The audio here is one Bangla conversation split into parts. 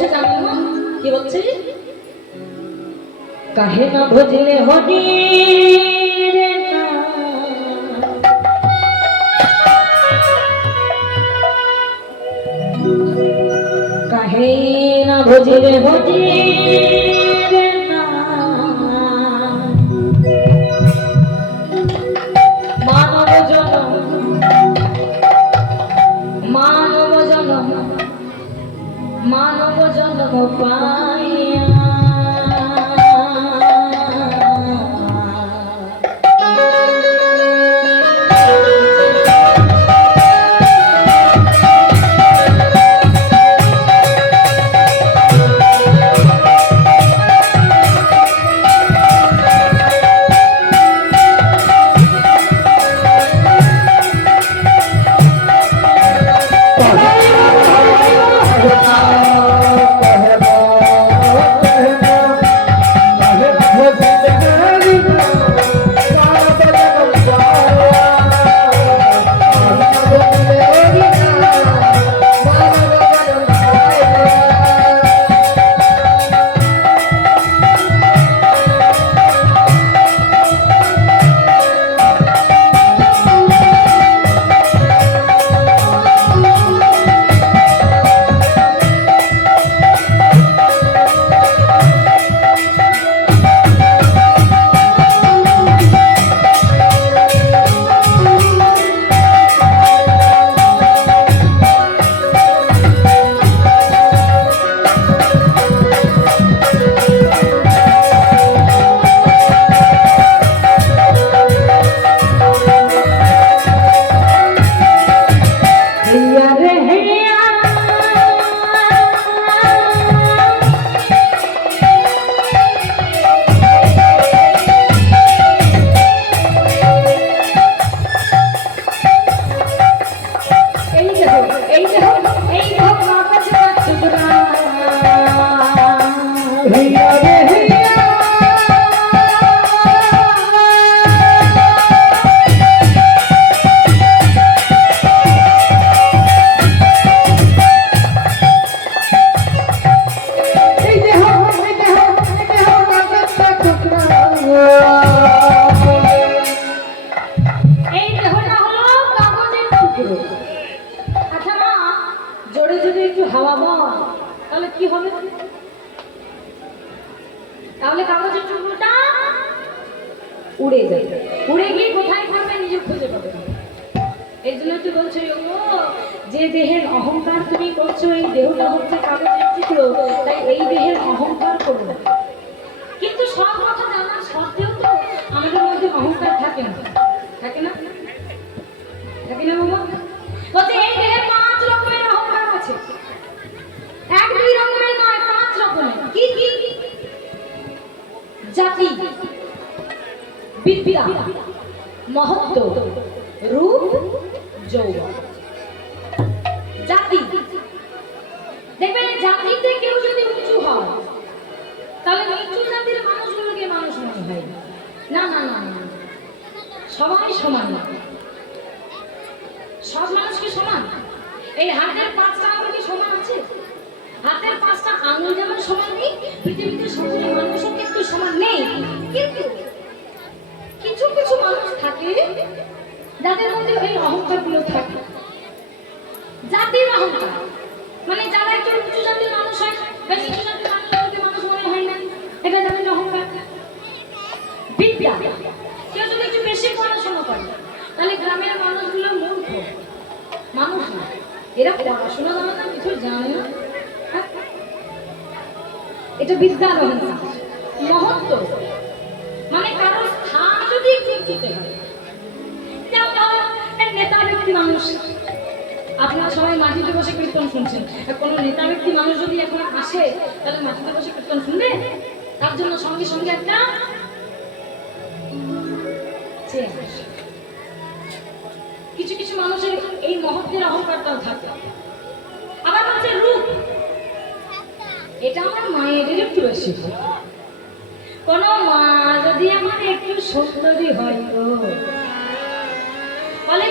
বলছে জানো কি বলছে? কাহে না ভজলে হরি কাহে না ভজলে হরি জোরে যদি একটু হাওয়া বয়, তাহলে কি হবে? তাহলে কাগজের টুকরোটা উড়ে যাবে। উড়ে গিয়ে কোথায় থাকবে নিজে খুঁজে পাবে এই জন্য তো বলছো যে দেহের অহংকার তুমি করছ, এই দেহটা হচ্ছে কাগজের টুকরো, তাই এই দেহের অহংকার করো না। বিদ্যা মহত্ব, রূপ, যৌবন। জাতি। দেখবেন জাতিতে কেউ যদি উঁচু হয়, তাহলে নিচু জাতির মানুষগুলোকে মানুষ মনে হয়। না না না না। সবাই সমান না। সব মানুষ কি সমান? এই হাতের পাঁচটা আঙুল কি সমান আছে? হাতের পাঁচটা আঙুল যেমন সমান নেই, পৃথিবীতে সকল মানুষও কিন্তু সমান নেই। কিন্তু যাদের মধ্যে এই অহংকারগুলো থাকে। জাতির অহংকার। মানে যারা একটু উঁচু জাতির মানুষ হয়, বা নিচু জাতির মানুষগুলোকে মানুষ মনে হয় না, এটা যাদের অহংকার। বিদ্যা। কেউ যদি একটু বেশি পড়াশোনা করে, তাহলে গ্রামের মানুষগুলো মূর্খ। মানুষ না। এরা পড়াশোনা জানে না, কিছু জানে না। হ্যাঁ? এটা বিদ্যার অহংকার। মহত্ব। মানে কারও স্থান যদি একটু উঁচুতে হয় আপনারা সবাই মাটিতে বসে কীর্তন শুনছেন। কোনো নেতা ব্যক্তি মানুষ যদি এখন আসে, তাহলে মাটিতে বসে কীর্তন শুনবে? তার জন্য সঙ্গে সঙ্গে একটা কিছু কিছু মানুষের এই মহত্বের অহংকারটাও থাকে। আবার হচ্ছে রূপ। এটা আমার মায়ের একটু বেশি কোন মা যদি আমার একটু সুন্দরী হয় বলে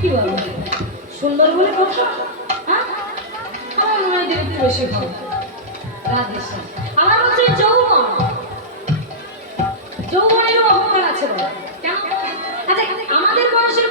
কি বলো? সুন্দর বলে হ্যাঁ? আমার মনে হয় দেবী বেশি ভালো। আমার হচ্ছে যৌবন। যৌবনেরও অহংকার আছে আচ্ছা, আমাদের বয়সের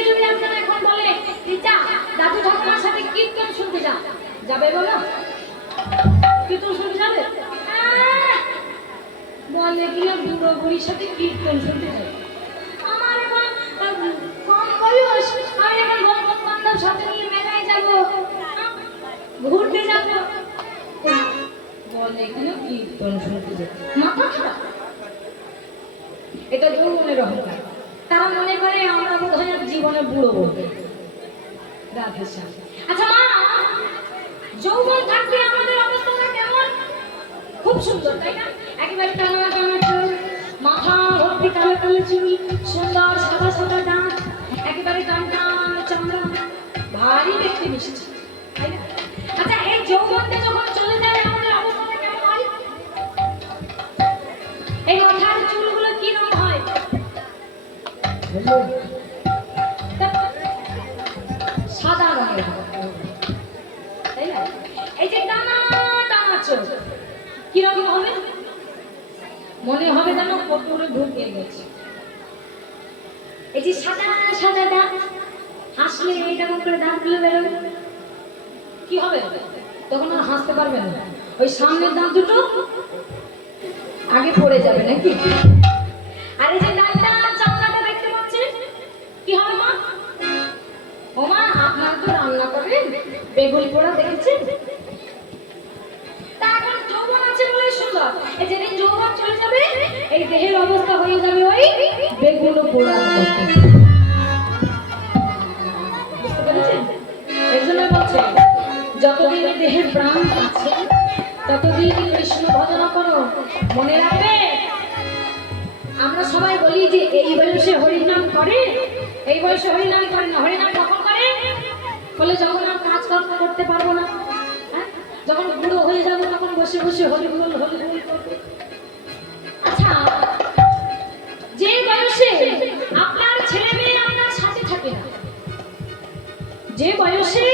যদি বলে সাথে শুনতে যা। যাবে বলো? কিনা বুড়ো বুড়ির সাথে কীর্তন শুনতে যাবে আমার এখন কম বয়স আমি এখন বন্ধু বান্ধব সাথে নিয়ে মেলায় যাব। ঘুরতে যাব। বলে কিনা কীর্তন শুনতে যাবে মাথা খারাপ। এটা যৌবনের অহংকার। তারা মনে করে আমরা বোধ হয় জীবনে বুড়ো বলবে রাধেশ্যাম আচ্ছা মা যৌবন থাকতে আমাদের অবস্থাটা কেমন? খুব সুন্দর তাই না? একেবারে টানা টানা চুল মাথা ভর্তি কালো কালো চুল সুন্দর সাদা সাদা দাঁত, একেবারে টান টান চামড়া, ভারী দেখতে না? আচ্ছা এই যৌবনটা যখন চলে যায়, আমাদের অবস্থাটা কেমন হয়? এই মাথার চুলগুলো কি রকম হয়? সাদা রঙের। তাই না? এই যে টানা টানা চোখ কীরকম হবে? মনে হবে যেন কপুরে ঢুকে গেছে। এই যে সাদা সাদা দাঁত হাসলে এই কেমন করে দাঁতগুলো বেরোবে কি হবে? তখন আর হাসতে পারবে না। ওই সামনের দাঁত দুটো আগে পড়ে যাবে নাকি? আর এই যে ডালটা চামড়াটা দেখতে পাচ্ছেন? কি হবে মা? ও মা, আপনারা তো রান্না করেন বেগুন পোড়া দেখেছেন? তা এখন যৌবন আছে বলে সুন্দর এই যে যৌবন এই দেহের অবস্থা হয়ে যাবে ওই বেগুন পোড়া জন্য বলছে, যতদিন দেহের প্রাণ আছে, ততদিন কৃষ্ণ ভজনা করো, মনে রাখবে? আমরা সবাই বলি যে, এই বয়সে হরিনাম করে, এই বয়সে হরিনাম করে না, হরিনাম কখন করে? বলে, যখন আর কাজ কর্ম করতে পারব না হ্যাঁ? যখন বুড়ো হয়ে যাব, তখন বসে বসে হরি বল হরি বল করবে। বয়সে আপনার ছেলে মেয়ে আপনার সাথে থাকে না। যে বয়সে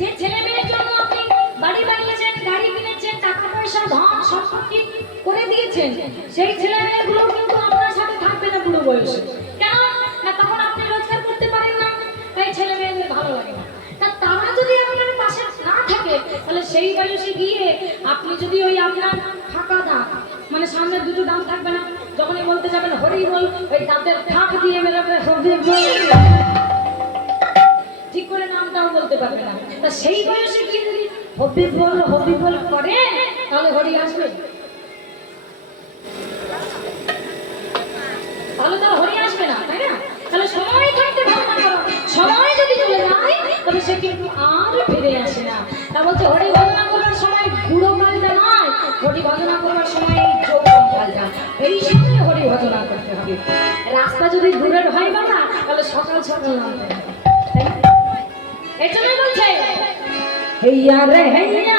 যে ছেলে মেয়ের জন্য আপনি বাড়ি বানিয়েছেন, গাড়ি কিনেছেন টাকা পয়সা ধন, সম্পত্তি করে দিয়েছেন, সেই ছেলে মেয়েগুলো কিন্তু আপনার সাথে থাকবে না বুড়ো বয়সে। কেন? না, তখন আপনি রোজগার করতে পারেন না, তাই ছেলে মেয়েদের ভালো লাগে না। তা তারা যদি আপনার পাশে না থাকে, তাহলে সেই বয়সে গিয়ে আপনি যদি ওই আপনার ফাঁকা দাঁত মানে সামনে দুটো দাঁত থাকবে না যখনই বলতে যাবেন হরি বল ওই দাঁতের ফাঁক দিয়ে বেরোবে বল ঠিক করে নামটাও বলতে পারবে না। তা সেই বয়সে কি যদি হবি বল হবি বল করে, তাহলে হরি আসবে। তাহলে হরি আসবে না, তাই না? তাহলে সময় থাকতে ভাবনা করো। সময় যদি চলে যায়, তবে সে কিন্তু আর ফিরে আসে না। তা বলছে, হরি ভজনা করার সময় বুড়ো কালটা নয়। হরি ভজনা করার সময় এই যৌবন কালটা এই সময় ভজনা করতে হবে রাস্তা যদি দূরের হয় না তাহলে সকাল সকাল নামতে হবে? এর জন্যই বলছে, হেইয়া রে হেইয়া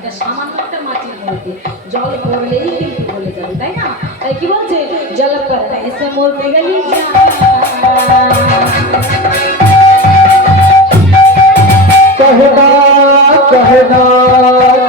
এটা সামান্য একটা মাটির মধ্যে জল ভরলেই কিন্তু বলে যাবে, তাই না? তাই কি বলছে? জল করতে এসে মরতে গেলি कहना कहना